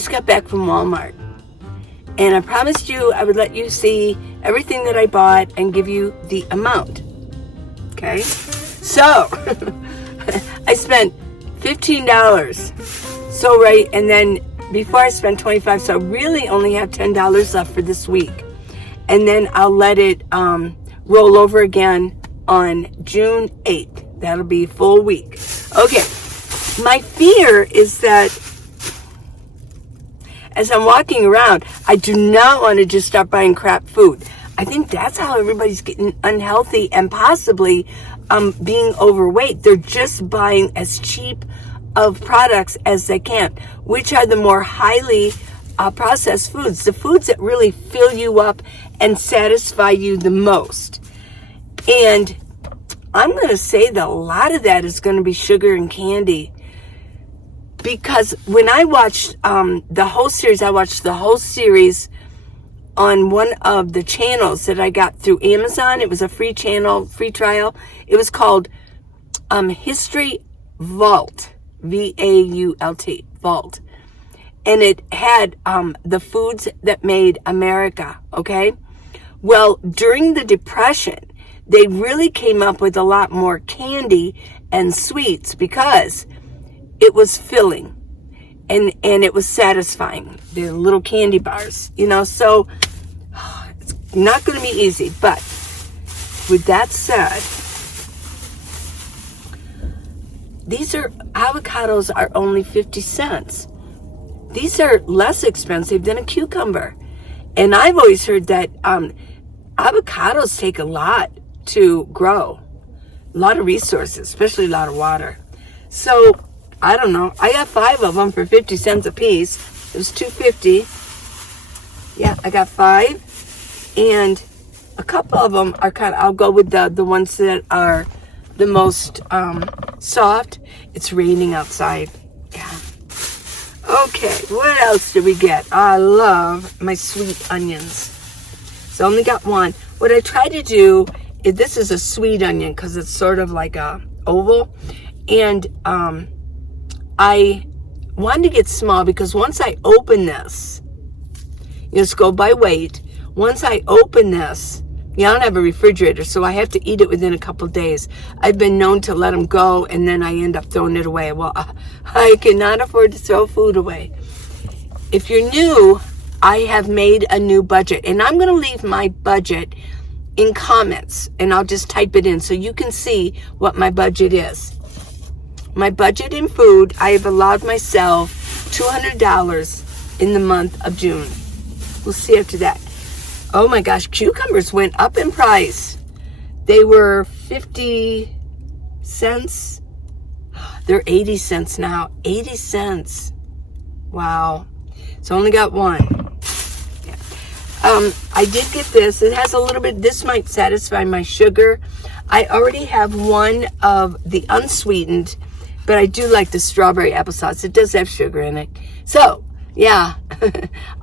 just got back from Walmart. And I promised you I would let you see everything that I bought and give you the amount. Okay? So, I spent $15. So, right, and then before I spent $25, so I really only have $10 left for this week. And then I'll let it roll over again on June 8th. That'll be a full week. Okay. My fear is that as I'm walking around, I do not want to just start buying crap food. I think that's how everybody's getting unhealthy and possibly being overweight. They're just buying as cheap of products as they can, which are the more highly processed foods, the foods that really fill you up and satisfy you the most. And I'm going to say that a lot of that is going to be sugar and candy. Because when I watched the whole series, I watched the whole series on one of the channels that I got through Amazon. It was a free channel, free trial. It was called History Vault, V-A-U-L-T, Vault. And it had the foods that made America, okay? Well, during the Depression, they really came up with a lot more candy and sweets because it was filling and it was satisfying. The little candy bars, so it's not going to be easy. But with that said, avocados are only 50 cents. These are less expensive than a cucumber. And I've always heard that avocados take a lot to grow. A lot of resources, especially a lot of water. So, I don't know. I got 5 of them for 50 cents a piece. It was $2.50. Yeah, I got 5. And a couple of them are I'll go with the ones that are the most soft. It's raining outside. Yeah. Okay, what else did we get? I love my sweet onions. So I only got one. What I try to do is, this is a sweet onion because it's sort of like a oval. And I wanted to get small because once I open this, just go by weight. Once I open this, I don't have a refrigerator, so I have to eat it within a couple days. I've been known to let them go, and then I end up throwing it away. Well, I cannot afford to throw food away. If you're new, I have made a new budget, and I'm going to leave my budget in comments, and I'll just type it in so you can see what my budget is. My budget in food, I have allowed myself $200 in the month of June. We'll see after that. Oh my gosh, cucumbers went up in price. They were 50 cents. They're 80 cents now. 80 cents. Wow. So I only got one. Yeah. I did get this. It has a little bit, this might satisfy my sugar. I already have one of the unsweetened, but I do like the strawberry applesauce. It does have sugar in it. So, yeah,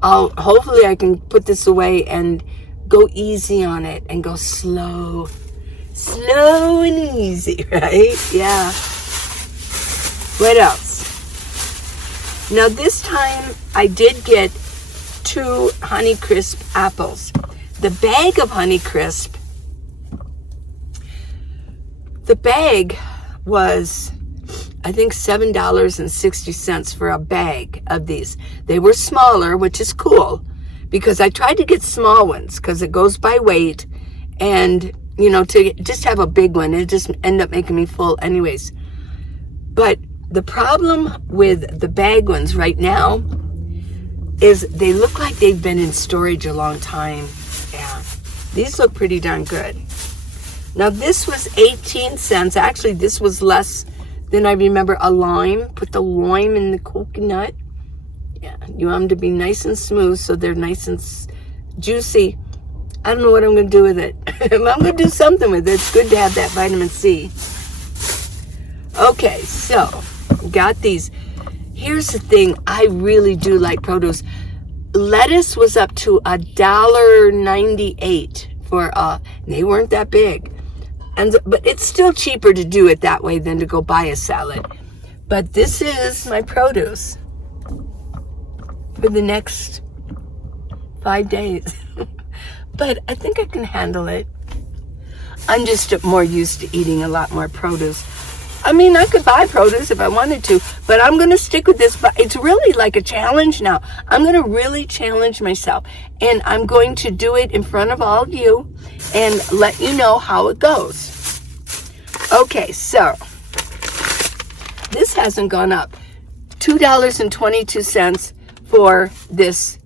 hopefully I can put this away and go easy on it and go slow and easy, right? Yeah. What else? Now this time I did get 2 Honeycrisp apples. The bag of Honeycrisp, the bag was, I think, $7.60 for a bag of these. They were smaller, which is cool, because I tried to get small ones because it goes by weight, and to just have a big one, it just ended up making me full anyways. But the problem with the bag ones right now is they look like they've been in storage a long time. Yeah, these look pretty darn good. Now this was 18 cents. Actually, this was less than I remember. A lime. Put the lime in the coconut. Yeah, you want them to be nice and smooth so they're nice and juicy. I don't know what I'm going to do with it. I'm going to do something with it. It's good to have that vitamin C. Okay, so got these. Here's the thing. I really do like produce. Lettuce was up to $1.98 for they weren't that big. But it's still cheaper to do it that way than to go buy a salad. But this is my produce. for the next 5 days. But I think I can handle it. I'm just more used to eating a lot more produce. I mean, I could buy produce if I wanted to, but I'm going to stick with this. But it's really like a challenge now. I'm going to really challenge myself, and I'm going to do it in front of all of you and let you know how it goes. Okay, so this hasn't gone up. $2.22 for this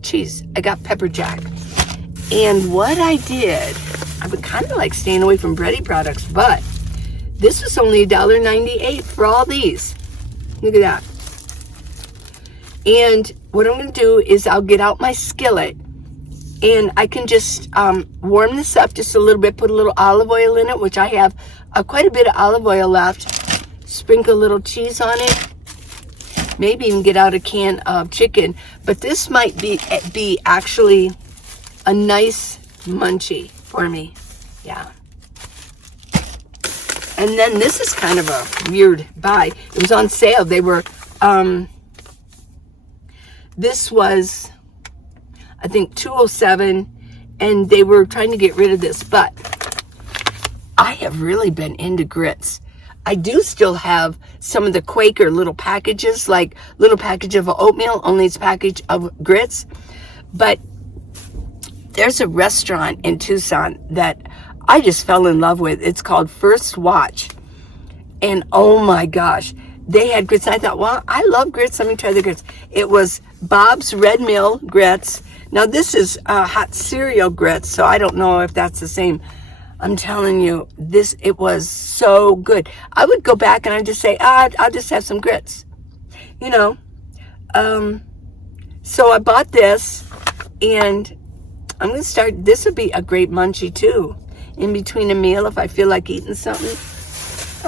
cheese. I got pepper jack. And what I did, I would kind of like staying away from bready products, but this was only $1.98 for all these. Look at that. And what I'm going to do is I'll get out my skillet, and I can just warm this up just a little bit, put a little olive oil in it, which I have quite a bit of olive oil left. Sprinkle a little cheese on it. Maybe even get out a can of chicken. But this might be actually a nice munchie for me. Yeah. And then this is kind of a weird buy. It was on sale. They were, this was, I think, $2.07, and they were trying to get rid of this. But I have really been into grits. I do still have some of the Quaker little packages, like little package of oatmeal, only it's package of grits. But there's a restaurant in Tucson that I just fell in love with. It's called First Watch. And oh my gosh, they had grits. I thought, well, I love grits. Let me try the grits. It was Bob's Red Mill grits. Now this is hot cereal grits, so I don't know if that's the same. I'm telling you, it was so good. I would go back and I'd just say, I'll just have some grits. You know. So I bought this, and I'm going to start. This would be a great munchie too, in between a meal if I feel like eating something.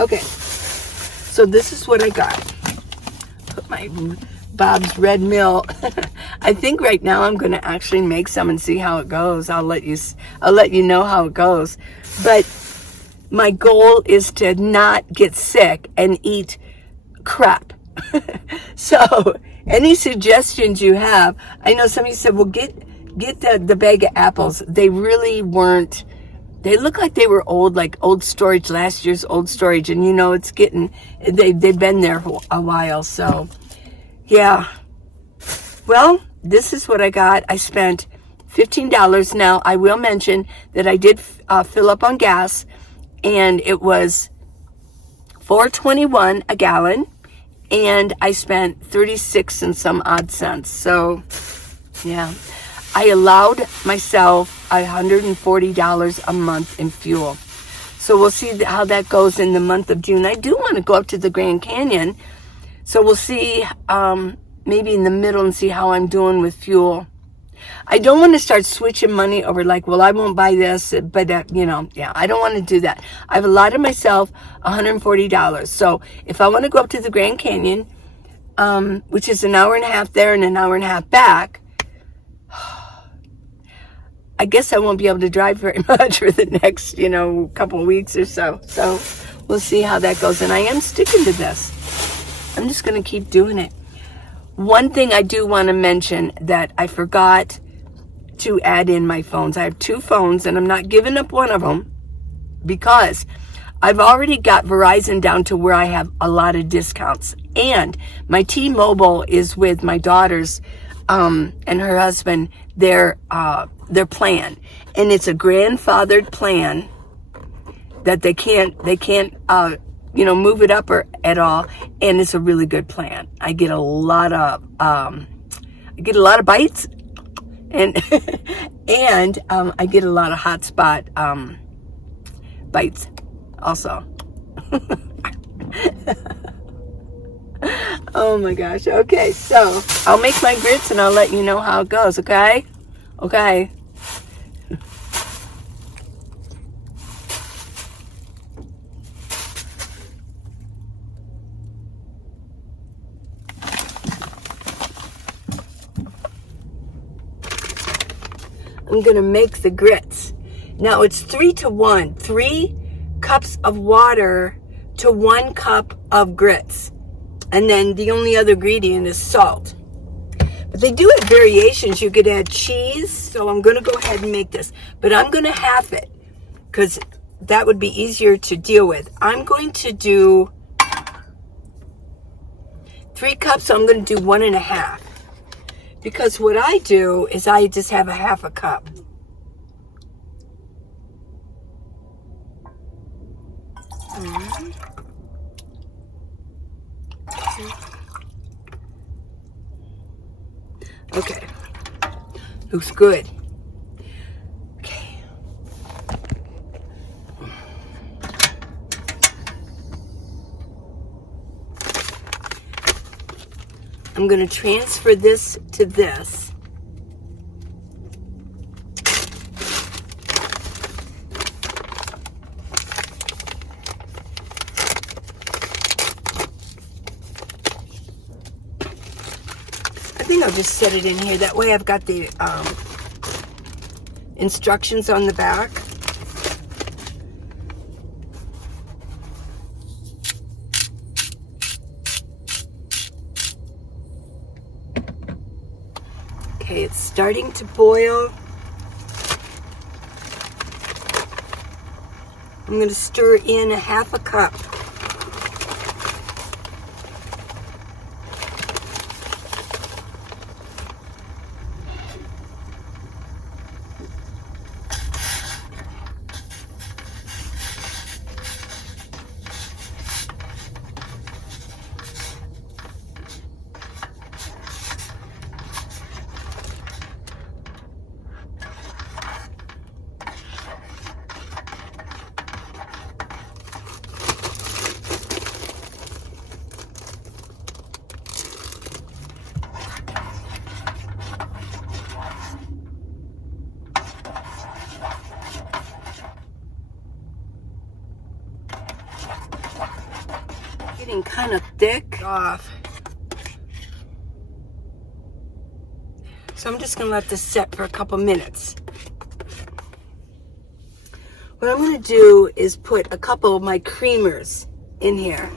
Okay, so this is what I got. Put my Bob's Red Mill. I think right now I'm going to actually make some and see how it goes. I'll let you know how it goes. But my goal is to not get sick and eat crap. So any suggestions you have? I know somebody said, well, get the bag of apples. They really weren't. They look like they were old, like old storage, last year's old storage. And you know, it's getting, they've been there for a while. So yeah. Well, this is what I got. I spent $15. Now, I will mention that I did fill up on gas, and it was $4.21 a gallon, and I spent 36 and some odd cents. So, yeah, I allowed myself $140 a month in fuel. So we'll see how that goes in the month of June. I do want to go up to the Grand Canyon, so we'll see maybe in the middle and see how I'm doing with fuel. I don't want to start switching money over like, well, I won't buy this, but, you know, yeah, I don't want to do that. I've allotted myself $140. So if I want to go up to the Grand Canyon, which is an hour and a half there and an hour and a half back, I guess I won't be able to drive very much for the next, couple of weeks or so. So we'll see how that goes. And I am sticking to this. I'm just going to keep doing it. One thing I do want to mention that I forgot to add in my phones. I have 2 phones, and I'm not giving up one of them because I've already got Verizon down to where I have a lot of discounts. And my T-Mobile is with my daughters and her husband, their plan. And it's a grandfathered plan that they can't move it up or at all, and it's a really good plan. I get a lot of bites, and and I get a lot of hotspot bites also. Oh my gosh. Okay, so I'll make my grits and I'll let you know how it goes. Okay. I'm going to make the grits. Now it's 3-to-1. 3 cups of water to 1 cup of grits. And then the only other ingredient is salt. But they do have variations. You could add cheese. So I'm going to go ahead and make this. But I'm going to half it because that would be easier to deal with. I'm going to do 3 cups. So I'm going to do 1.5. Because what I do is I just have a 1/2 cup. Okay. Looks good. Okay. I'm going to transfer this to this. I think I'll just set it in here. That way I've got the instructions on the back. Okay, it's starting to boil. I'm going to stir in a 1/2 cup. Getting kind of thick off. So I'm just going to let this set for a couple minutes. What I'm going to do is put a couple of my creamers in here.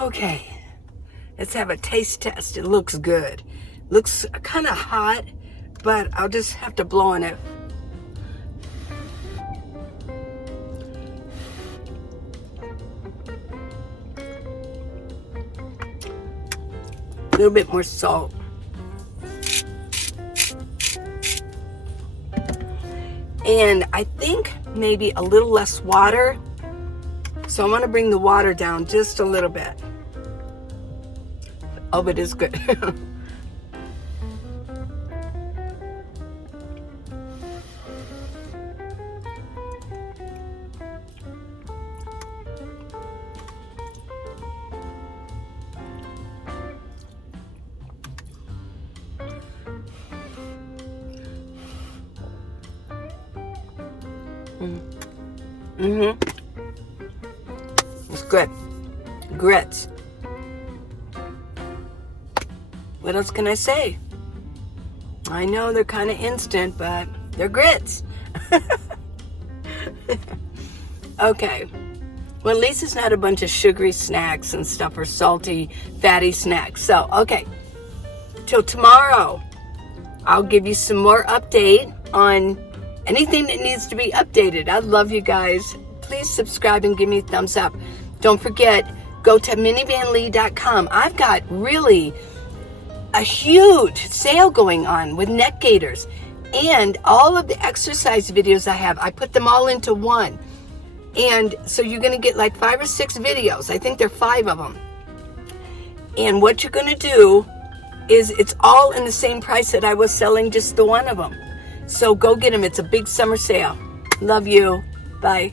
Okay, let's have a taste test. It looks good. Looks kind of hot, but I'll just have to blow on it. A little bit more salt. And I think maybe a little less water. So I'm going to bring the water down just a little bit. Oh, but it's good. It's good. Grits. What else can I say? I know they're kind of instant, but they're grits. Okay. Well, at least it's not a bunch of sugary snacks and stuff or salty, fatty snacks. So, okay. Till tomorrow, I'll give you some more update on anything that needs to be updated. I love you guys. Please subscribe and give me a thumbs up. Don't forget, go to minivanlee.com. I've got really a huge sale going on with neck gaiters. And all of the exercise videos I have, I put them all into one. And so you're going to get like 5 or 6 videos. I think there are 5 of them. And what you're going to do is it's all in the same price that I was selling just the one of them. So go get them. It's a big summer sale. Love you. Bye.